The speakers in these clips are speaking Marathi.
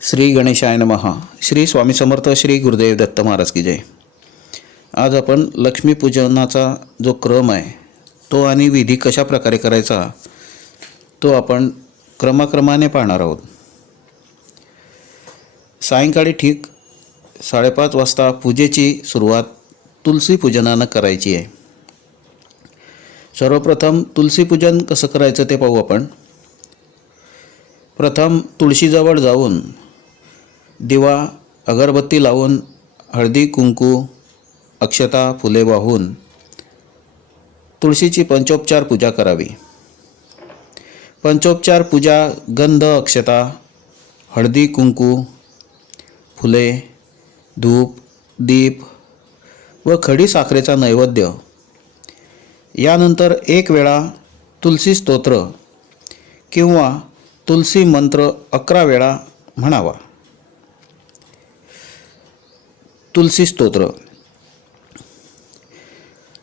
श्री गणेशाय नमहा श्री स्वामी समर्थ श्री गुरुदेव दत्त महाराज की जय. आज आपण लक्ष्मीपूजनाचा जो क्रम आहे तो आणि विधी कशा प्रकारे करायचा तो आपण क्रमाक्रमाने पाहणार आहोत. सायंकाळी ठीक साडेपाच वाजता पूजेची सुरुवात तुलसी पूजनानं करायची आहे. सर्वप्रथम तुलसी पूजन कसं करायचं ते पाहू आपण. प्रथम तुळशीजवळ जाऊन दिवा अगरबत्ती लावून हळदी कुंकू अक्षता फुले वाहून तुळशीची पंचोपचार पूजा करावी. पंचोपचार पूजा गंध अक्षता हळदी कुंकू फुले धूप दीप व खडी साखरेचा नैवेद्य. यानंतर एक वेळा तुलसी स्तोत्र किंवा तुलसी मंत्र अकरा वेळा म्हणावा. तुलसी स्तोत्र.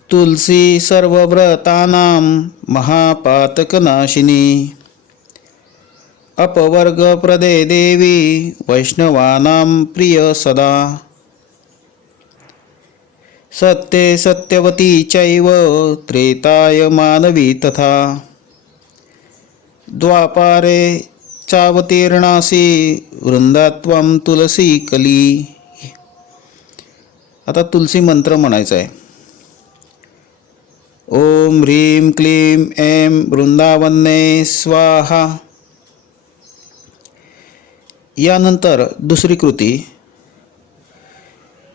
तुलसी सर्वव्रतानां महापातकनाशिनी. अपवर्गप्रदे देवी वैष्णवानां प्रिय सदा. सत्ये सत्यवती चैव त्रेताय मानवी तथा. द्वापारे चावतीर्णासी वृन्दात्वं तुलसी कली. आता तुलसी मंत्र म्हणायचा आहे. ओम ह्रीम क्लीं एम वृंदावने स्वाहा. यानंतर दुसरी कृती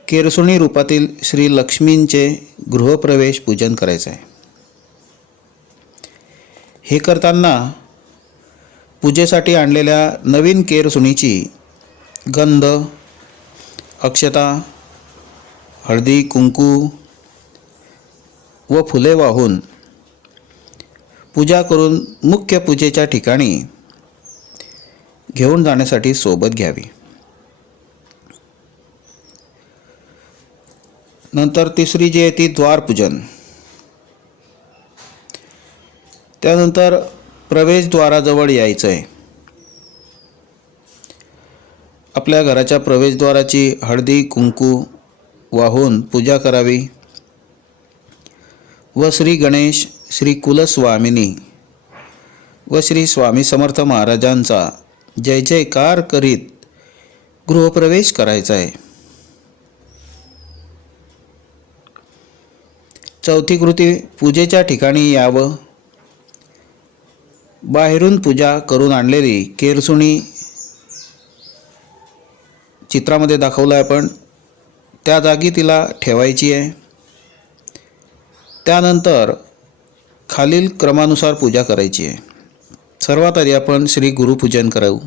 केरसुणी रूपातील श्री लक्ष्मींचे गृहप्रवेश पूजन करायचं आहे. हे करताना पूजेसाठी आणलेल्या नवीन केरसुणीची गंध अक्षता हळदी कुंकू व फुले वाहून पूजा करून मुख्य पूजेच्या ठिकाणी घेऊन जाण्यासाठी सोबत घ्यावी. नंतर तिसरी जी आहे ती द्वारपूजन त्यानंतर प्रवेशद्वाराजवळ यायचं आहे आपल्या घराच्या प्रवेशद्वाराची हळदी कुंकू वाहून पूजा करावी. व श्री गणेश श्री कुलस्वामिनी व श्री स्वामी समर्थ महाराजांचा जय जयकार करीत गृहप्रवेश करायचा आहे. चौथी कृती पूजेच्या ठिकाणी यावं. बाहेरून पूजा करून आणलेली केरसुणी चित्रामध्ये दाखवलं आहे आपण. त्या जागी तिला ठेवायची आहे. त्यानंतर खालील क्रमानुसार पूजा करायची आहे. सर्वात आधी आपण श्री गुरुपूजन करू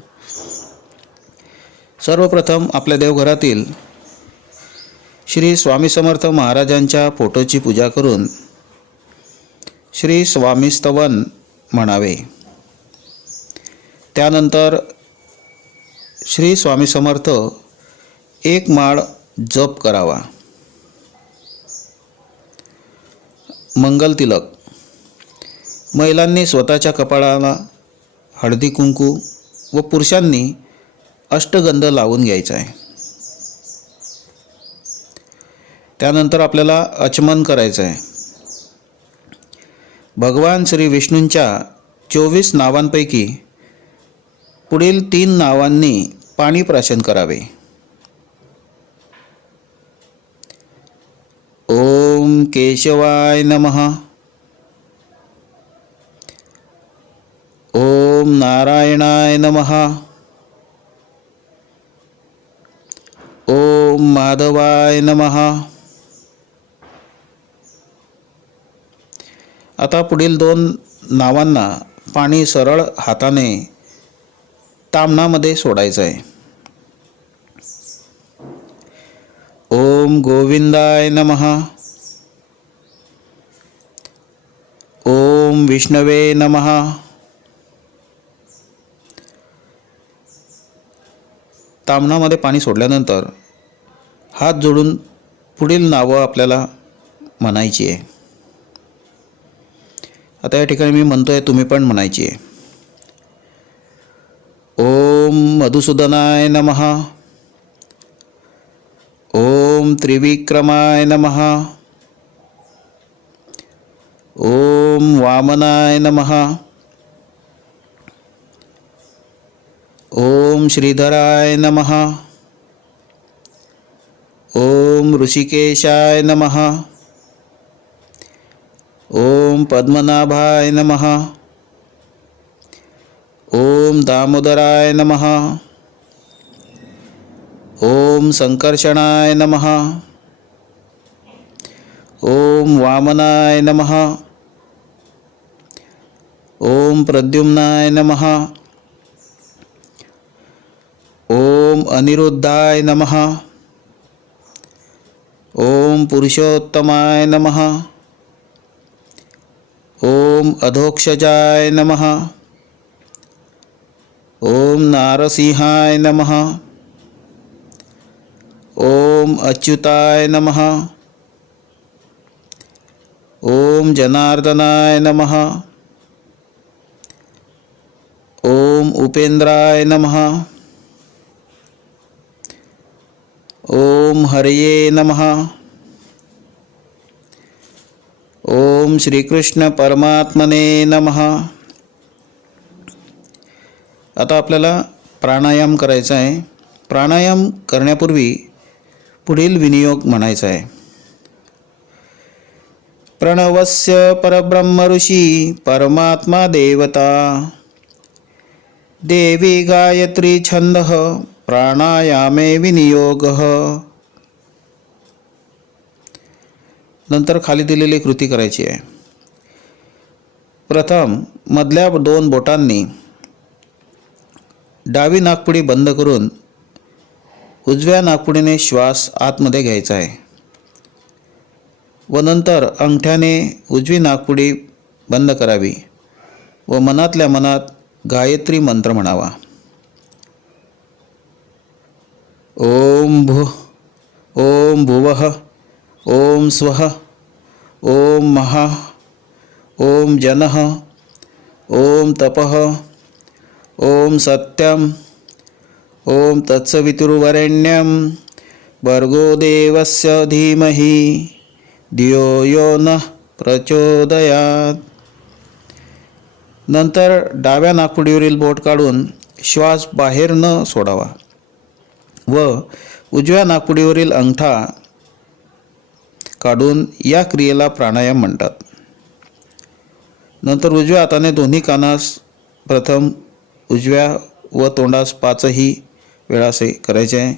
सर्वप्रथम आपल्या देवघरातील श्री स्वामी समर्थ महाराजांच्या फोटोची पूजा करून श्री स्वामी स्तवन म्हणावे. त्यानंतर श्री स्वामी समर्थ एक माळ जप करावा. मंगल तिलक. महिलांनी स्वतःच्या कपाळाला हळदी कुंकू व पुरुषांनी अष्टगंध लावून घ्यायचा आहे. त्यानंतर आपल्याला अचमन करायचं आहे. भगवान श्री विष्णूंच्या चोवीस नावांपैकी पुढील तीन नावांनी पाणी प्राशन करावे. ओम केशवाय नमः। ओम नारायणाय नमः। ओम माधवाय नमः। आता पुढील दोन नावांना पाणी सरळ हाताने तामणामध्ये सोडायचं आहे ओम गोविंदाय नमः। ओम विष्णवे नमः। तामणामध्ये पाणी सोडल्यानंतर हात जोडून पुढील नावं आपल्याला म्हणायची आहे. आता या ठिकाणी मी म्हणतो आहे तुम्ही पण म्हणायची आहे. ओम मधुसूदनाय नमः. ओम त्रिविक्रमाय नमः. ओम वामनाय नमः। ओम श्रीधराय नमः। ओम ऋषिकेशाय नमः। ओम पद्मनाभाय नमः। ओम दामोदराय नमः। ओम संकर्षणाय नमः। ओम वामनाय नमः। ओम प्रद्युम्नाय नमः। ओम अनिरुद्धाय नमः। ओम पुरुषोत्तमाय नमः। ओम अधोक्षजाय नमः। ओम नारसिंहाय नमः। ओम अच्युताय नमः। ओम जनार्दनाय नमः। ओम उपेंद्राय नमः। ओम हरये नमः। ओम श्रीकृष्ण परमात्मने नमः। आता आपल्याला प्राणायाम करायचा आहे. प्राणायाम करण्यापूर्वी पुढील विनियोग म्हणायचा आहे. प्रणवस्य परब्रह्म ऋषी परमात्मा देवता। देवी गायत्री छंद प्राणायामे विनियोग. नंतर खाली दिलेली कृती करायची आहे. प्रथम मधल्या दोन बोटांनी डावी नागपुडी बंद करून उजव्या नागपुडीने श्वास आतमध्ये घ्यायचा आहे. व नंतर अंगठ्याने उजवी नागपुडी बंद करावी व मनातल्या मनात गायत्री मंत्र म्हणावा. ओम भू ओम भुवः ओम स्वः ओम महा ओम जनः ओम तपः ओम सत्यम ओम तत्सवितुर्वरेण्यं भर्गो देवस्य धीमहि धियो यो न प्रचोदयात्। नंतर डाव्या नाकपुडीवरील बोट काढून श्वास बाहेर न सोडावा व उजव्या नाकपुडीवरील अंगठा काढून या क्रियेला प्राणायाम म्हणतात. नंतर उजव्या हाताने दोन्ही कानास प्रथम उजव्या व तोंडास पाचही वेळा असे करायचे आहे.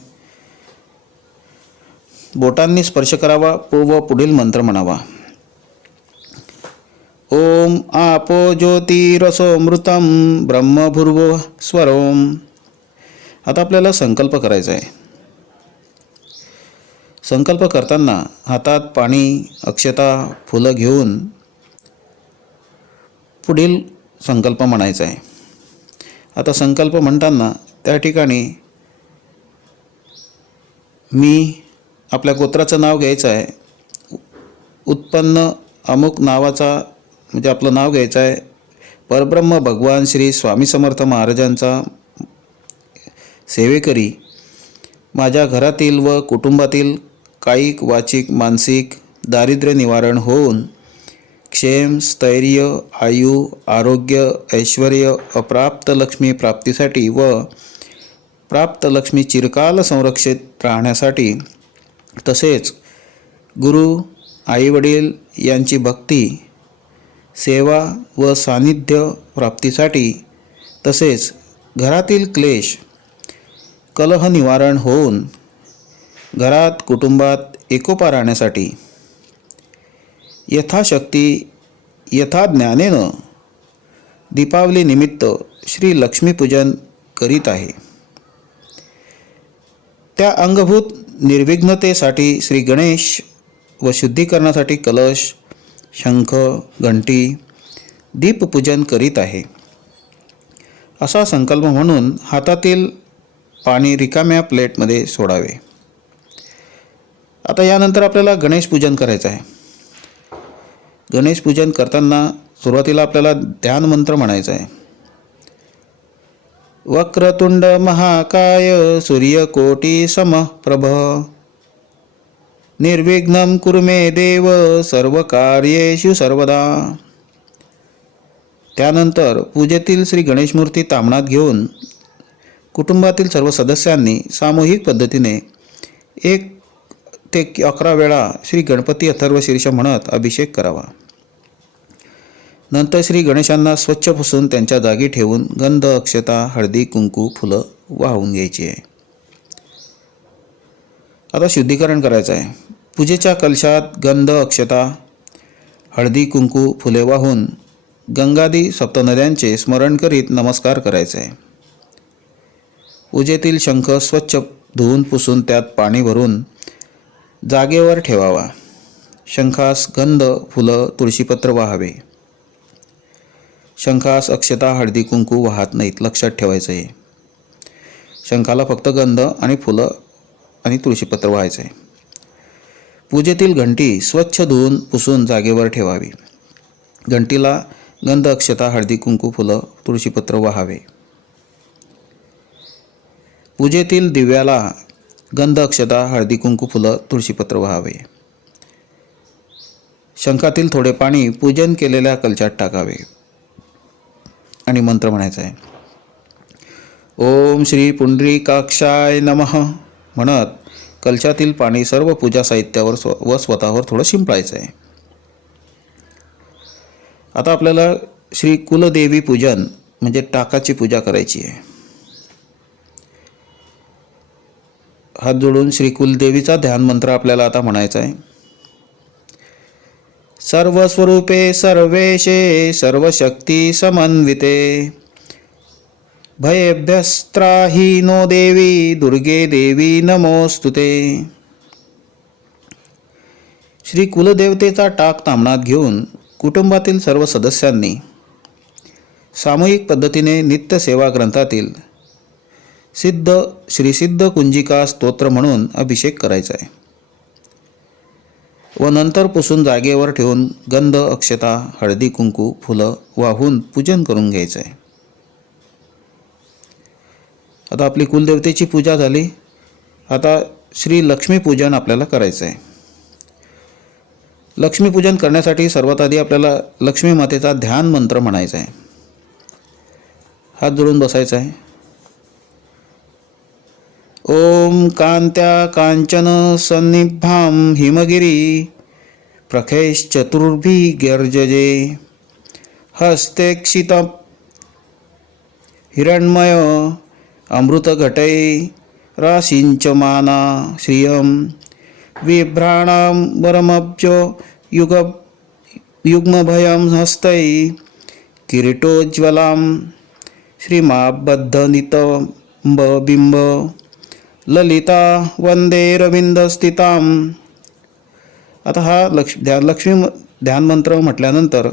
बोटांनी स्पर्श करावा व पुढील मंत्र म्हणावा. ओम आपो ज्योतिरसोमृतम ब्रह्मभूर्व स्वरोम. आता आपल्याला संकल्प करायचा आहे. संकल्प करताना हातात पाणी अक्षता फुलं घेऊन पुढील संकल्प म्हणायचा आहे. आता संकल्प म्हणताना त्या ठिकाणी मी आपल्या गोत्राचं नाव घ्यायचं आहे. उत्पन्न अमुक नावाचा म्हणजे आपलं नाव घ्यायचं आहे. परब्रह्म भगवान श्री स्वामी समर्थ महाराजांचा सेवेकरी. माझ्या घरातील व कुटुंबातील कायिक वाचिक मानसिक दारिद्र्य निवारण होऊन क्षेम स्थैर्य आयु आरोग्य ऐश्वर अप्राप्त लक्ष्मी प्राप्तीसाठी व प्राप्त लक्ष्मी चिरकाल संरक्षित राहण्यासाठी तसेच गुरु आईवडील यांची भक्ती सेवा व सान्निध्य प्राप्तीसाठी तसेच घरातील क्लेश कलह निवारण होऊन घरात कुटुंबात एकोपा राहण्यासाठी यथाशक्ती यथा ज्ञानेनं दीपावलीनिमित्त श्री लक्ष्मीपूजन करीत आहे. त्या अंगभूत निर्विघ्नतेसाठी श्री गणेश व शुद्धीकरणासाठी कलश शंख घंटी दीपपूजन करीत आहे. असा संकल्प म्हणून हातातील पाणी रिकाम्या प्लेटमध्ये सोडावे. आता यानंतर आपल्याला गणेश पूजन करायचं आहे. गणेश पूजन करताना सुरुवातीला आपल्याला ध्यान मंत्र म्हणायचा आहे. वक्रतुंड महाकाय सूर्यकोटी समप्रभ. निर्विघ्न कुरु मे देव सर्वकार्येषु सर्वदा. त्यानंतर पूजेतील श्री गणेश मूर्ती तामणात घेऊन कुटुंबातील सर्व सदस्यांनी सामूहिक पद्धतीने एक ते अकरा वेळा श्री गणपती अथर्व शीर्ष म्हणत अभिषेक करावा. नंतर श्री गणेशांना स्वच्छ पुसून त्यांच्या जागी ठेवून गंध अक्षता हळदी कुंकू फुलं वाहून घ्यायची. आहे आता शुद्धीकरण करायचं आहे. पूजेच्या कलशात गंध अक्षता हळदी कुंकू फुले वाहून गंगादी सप्तनद्यांचे स्मरण करीत नमस्कार करायचे आहे. पूजेतील शंख स्वच्छ धुवून पुसून त्यात पाणी भरून जागेवर ठेवावा. शंखास गंध फुलं तुळशीपत्र वाहावे. शंखास अक्षता हळदी कुंकू वाहत नाहीत लक्षात ठेवायचं आहे शंखाला फक्त गंध आणि फुलं आणि तुळशीपत्र व्हायचं. आहे पूजेतील घंटी स्वच्छ धुवून पुसून जागेवर ठेवावी. घंटीला गंध अक्षता हळदी कुंकू फुलं तुळशीपत्र वाहावे. पूजेतील दिव्याला गंध अक्षता हळदी कुंकू फुलं तुळशीपत्र व्हावे. शंखातील थोडे पाणी पूजन केलेल्या कलशात टाकावे. आणि मंत्र म्हणायचा आहे. ओम श्री पुंडरीकाक्षाय नमः. म्हणत कलशातील पाणी सर्व पूजा साहित्यावर स्व व स्वतःवर थोडं शिंपडायचं आहे आता आपल्याला श्री कुलदेवी पूजन म्हणजे टाकाची पूजा करायची आहे. हात जोडून श्री कुलदेवीचा ध्यान मंत्र आपल्याला आता म्हणायचा आहे. सर्वस्वरूपे सर्वेशे सर्वशक्ती समन्विते. भयेभ्यस्त्राही नो देवी दुर्गे देवी नमोस्तुते श्री कुलदेवतेचा टाक तामणात घेऊन कुटुंबातील सर्व सदस्यांनी सामूहिक पद्धतीने नित्यसेवा ग्रंथातील सिद्ध श्रीसिद्ध कुंजिका स्तोत्र म्हणून अभिषेक करायचा आहे. व नंतर पुसून जागेवर ठेवून गंध अक्षता हळदी कुंकू फुलं वाहून पूजन करून घ्यायचं आहे. आता आपली कुलदेवतेची पूजा झाली. आता श्री लक्ष्मीपूजन आपल्याला करायचं आहे लक्ष्मीपूजन करण्यासाठी सर्वात आधी आपल्याला लक्ष्मी मातेचा ध्यान मंत्र म्हणायचा आहे हात जोडून बसायचा आहे ओम कांत्या कांचन सन्निभाम हिमगिरी प्रखेश्चतुर्भी गर्जजे हस्तेक्षित हिरण्मय अमृतघटै राशिंचमाना श्रियं बिभ्राणां वरमब्ज युग युग्मभयं हस्तै किरीटोज्ज्वलां श्रीमाबद्धनितम्बबिम्ब ललिता वंदे रविंदस्थिताम आता हा लक्ष ध्या लक्ष्मी ध्यान मंत्र म्हटल्यानंतर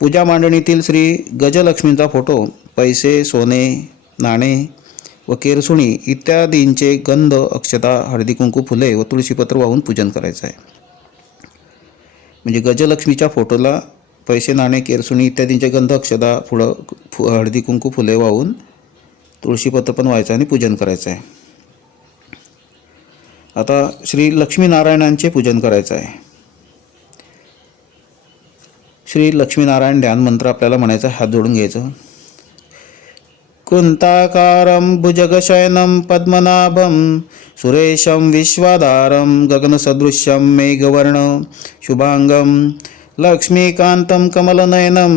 पूजा मांडणीतील श्री गजलक्ष्मींचा फोटो पैसे सोने नाणे व केरसुणी इत्यादींचे गंध अक्षता हळदी कुंकू फुले व तुळशीपत्र वाहून पूजन करायचं आहे. म्हणजे गजलक्ष्मीच्या फोटोला पैसे नाणे केरसुणी इत्यादींचे गंध अक्षता फुळं फु हळदी कुंकू फुले वाहून तुळशीपत्र पण व्हायचं आणि पूजन करायचं आहे. आता श्री लक्ष्मीनारायणांचे पूजन करायचं आहे. श्री लक्ष्मीनारायण ध्यान मंत्र आपल्याला म्हणायचं हात जोडून घ्यायचं. कुंताकारं भुजगशयनं पद्मनाभं सुरेशं विश्वाधारं गगनसदृश्यं मेघवर्ण शुभाङ्गं लक्ष्मीकान्तं कमलनयनं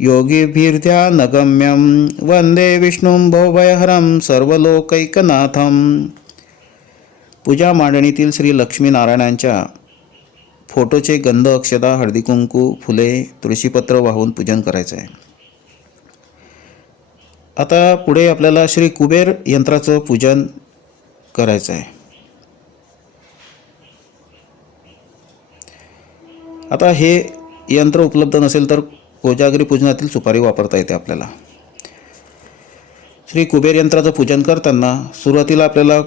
योगिभिर्ध्यानगम्यं वन्दे विष्णुं भवभयहरं सर्वलोकैकनाथं। पूजा मांडणीतील श्री लक्ष्मीनारायणांच्या फोटोचे गंध अक्षता हळदीकुंकू फुले तुळशीपत्र वाहून पूजन करायचं आहे आता पुढे आपल्याला श्री कुबेर यंत्राचं पूजन करायचं आहे. आता हे यंत्र उपलब्ध नसेल तर कोजागरी पूजनातील सुपारी वापरता येते आपल्याला. श्री कुबेर यंत्राचं पूजन करताना सुरुवातीला आपल्याला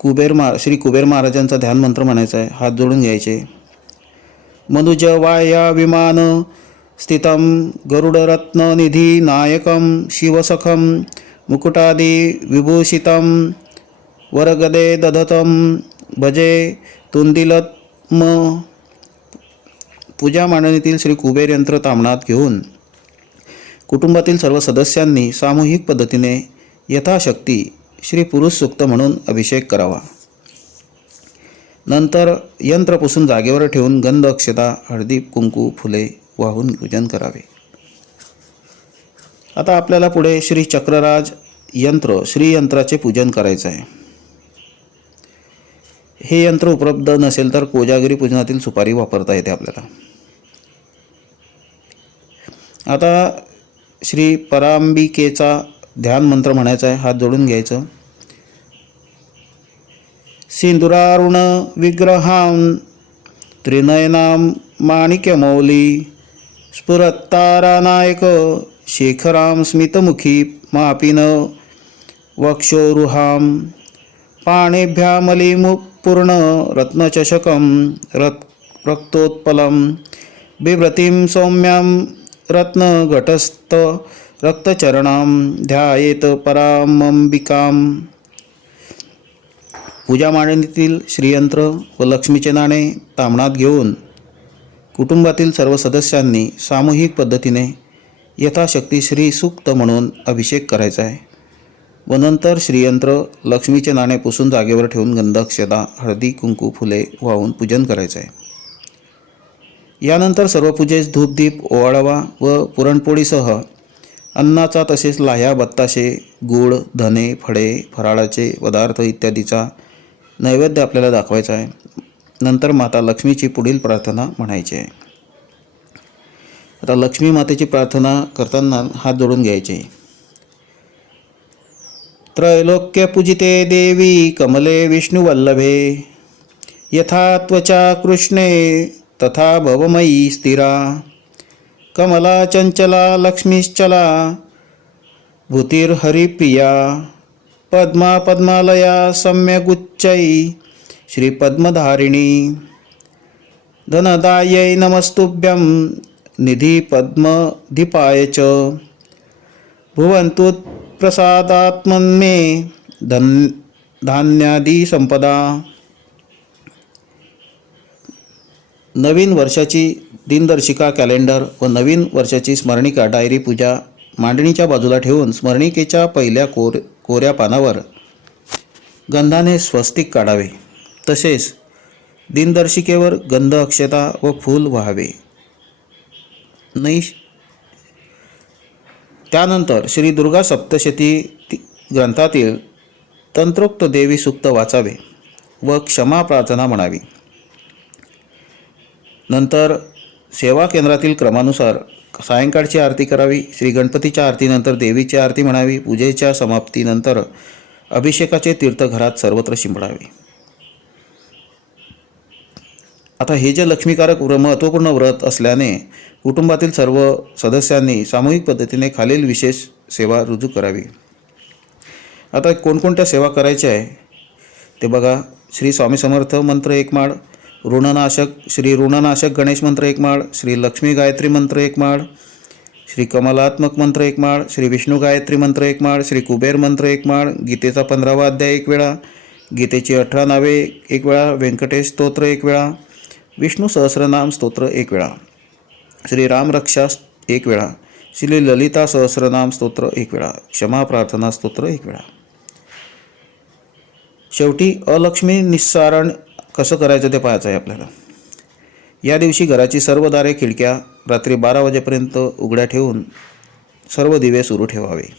कुबेर मा श्री कुबेर महाराजांचा ध्यान मंत्र म्हणायचा आहे. हात जोडून घ्यायचे. मनुज वाया विमान स्थितं गरुडरत्ननिधी नायकं शिवसखं मुकुटादिविभूषितं वरगदे दधतं भजे तुंदिलत्म पूजा मांडणीतील श्री कुबेर यंत्र तामणात घेऊन कुटुंबातील सर्व सदस्यांनी सामूहिक पद्धतीने यथाशक्ती श्री पुरुष सूक्त म्हणून अभिषेक करावा. नंतर यंत्र पुसून जागेवर ठेवून गंध अक्षता हळदी कुंकू फुले वाहून पूजन करावे. आता आपल्याला पुढे श्री चक्रराज यंत्र श्री यंत्राचे पूजन करायचं आहे. हे यंत्र उपलब्ध नसेल तर कोजागिरी पूजनातील सुपारी वापरता येते आपल्याला. आता श्री परांबिकेचा ध्यान मंत्र म्हणायचा आहे हात जोडून घ्यायचं. सिंदुरारुण विग्रहां त्रिनयनाम माणिक्यमौली स्फुरत्तारानायक शेखरां स्मितमुखी मापिन वक्षोरुहां पाणिभ्यामलिमुपूर्ण रत्नचषकं रत् रक्तोत्पलं बिभ्रतीं सौम्यां रत्नघटस्थरक्तचरणां ध्यायेत परामंबिकां पूजा मांडणीतील श्रीयंत्र व लक्ष्मीचे नाणे तामणात घेऊन कुटुंबातील सर्व सदस्यांनी सामूहिक पद्धतीने यथाशक्ती श्री सूक्त म्हणून अभिषेक करायचा आहे. व नंतर श्रीयंत्र लक्ष्मीचे नाणे पुसून जागेवर ठेवून गंधक्षदा हळदी कुंकू फुले वाहून पूजन करायचं आहे. यानंतर सर्व पूजेस धूपदीप ओवाळावा व पुरणपोळीसह अन्नाचा तसेच लाह्या बत्ताशे गूळ धने फळे फराळाचे पदार्थ इत्यादीचा नैवेद्य आपल्याला दाखवायचा आहे. नंतर माता लक्ष्मीची पुढील प्रार्थना म्हणायची आहे. आता लक्ष्मी मातेची प्रार्थना करताना हात जोडून घ्यायचे. त्रैलोक्यपूजिते देवी कमले विष्णुवल्लभे यथा त्वचा कृष्णे तथा भवमयी स्थिरा कमला चंचला लक्ष्मीश्चला भूतिर्हरिप्रिया पद्मा पद्मालया सम्यगुच्चै श्रीपद्मधारिणी। धनदायै नमस्तुभ्यं निधिपद्मधिपाय च। भुवन्तु प्रसादात्मन्मे धन धान्यादिसंपदा नवीन वर्षाची दिनदर्शिका कॅलेंडर व नवीन वर्षाची स्मरणिका डायरी पूजा मांडणीच्या बाजूला ठेवून स्मरणिकेच्या पहिल्या कोर कोऱ्या पानावर गंधाने स्वस्तिक काढावे. तसेच दिनदर्शिकेवर गंध अक्षता व फूल व्हावे. नैश त्यानंतर श्री दुर्गा सप्तशती ग्रंथातील तंत्रोक्त देवी सुक्त वाचावे व क्षमा प्रार्थना म्हणावी. नंतर सेवा केंद्रातील क्रमानुसार सायंकाळची आरती करावी श्री गणपतीच्या आरतीनंतर देवीची आरती म्हणावी पूजेच्या समाप्तीनंतर अभिषेकाचे तीर्थ घरात सर्वत्र शिंपडावे. आता हे जे लक्ष्मीकारक व्र महत्त्वपूर्ण व्रत असल्याने कुटुंबातील सर्व सदस्यांनी सामूहिक पद्धतीने खालील विशेष सेवा रुजू करावी. आता कोणकोणत्या सेवा करायच्या आहे? ते बघा. श्री स्वामी समर्थ मंत्र एक माळ ऋणनाशक श्री ऋणनाशक गणेश मंत्र एक माळ श्री लक्ष्मी गायत्री मंत्र एक माळ श्री कमलात्मक मंत्र एक माळ श्री विष्णू गायत्री मंत्र एक माळ श्री कुबेर मंत्र एक माळ गीतेचा पंधरावा अध्याय एक वेळा गीतेची अठरा नावे एक वेळा व्यंकटेश स्तोत्र एक वेळा विष्णू सहस्रनाम स्तोत्र एक वेळा. श्री राम रक्षा एक वेळा. श्री ललिता सहस्रनाम स्तोत्र एक वेळा. क्षमा प्रार्थना स्तोत्र एक वेळा. शेवटी अलक्ष्मी निस्सारण कसं करायचं ते पाहायचं आहे आपल्याला. या दिवशी घराची सर्व दारे खिडक्या रात्री बारा वाजेपर्यंत उघड्या ठेवून सर्व दिवे सुरू ठेवावे.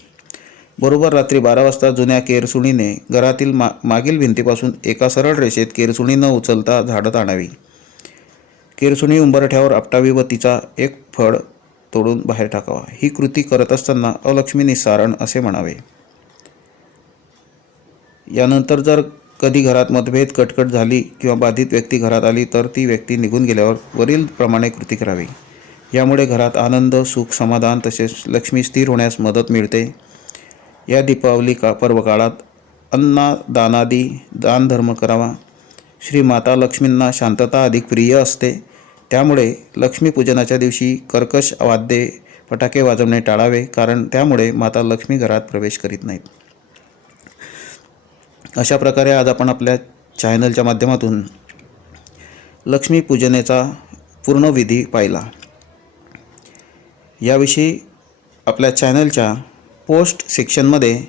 बरोबर रात्री बारा वाजता जुन्या केरसुणीने घरातील मा मागील भिंतीपासून एका सरळ रेषेत केरसुणी न उचलता झाडत आणावी केरसुणी उंबरठ्यावर आपटावी व तिचा एक फळ तोडून बाहेर टाकावा. ही कृती करत असताना अलक्ष्मी निस्सारण असे म्हणावे. यानंतर जर कधी घरात मतभेद कटकट झाली किंवा बाधित व्यक्ती घरात आली तर ती व्यक्ती निघून गेल्यावर वरील प्रमाणे कृती करावी. यामुळे घरात आनंद सुख समाधान तसेच लक्ष्मी स्थिर होण्यास मदत मिळते. या दीपावली का पर्व काळात अन्नदानादी दानधर्म करावा. श्री माता लक्ष्मींना शांतता अधिक प्रिय असते. त्यामुळे लक्ष्मीपूजनाच्या दिवशी कर्कश वाद्ये फटाके वाजवणे टाळावे कारण त्यामुळे माता लक्ष्मी घरात प्रवेश करीत नाहीत. अशा प्रकारे आज आपण आपल्या चॅनलच्या माध्यमातून लक्ष्मीपूजनेचा पूर्ण विधी पाहिला. याविषयी आपल्या चॅनलच्या पोस्ट सेक्शनमध्ये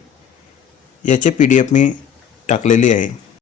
याचे पी डी एफ मी टाकलेली आहे.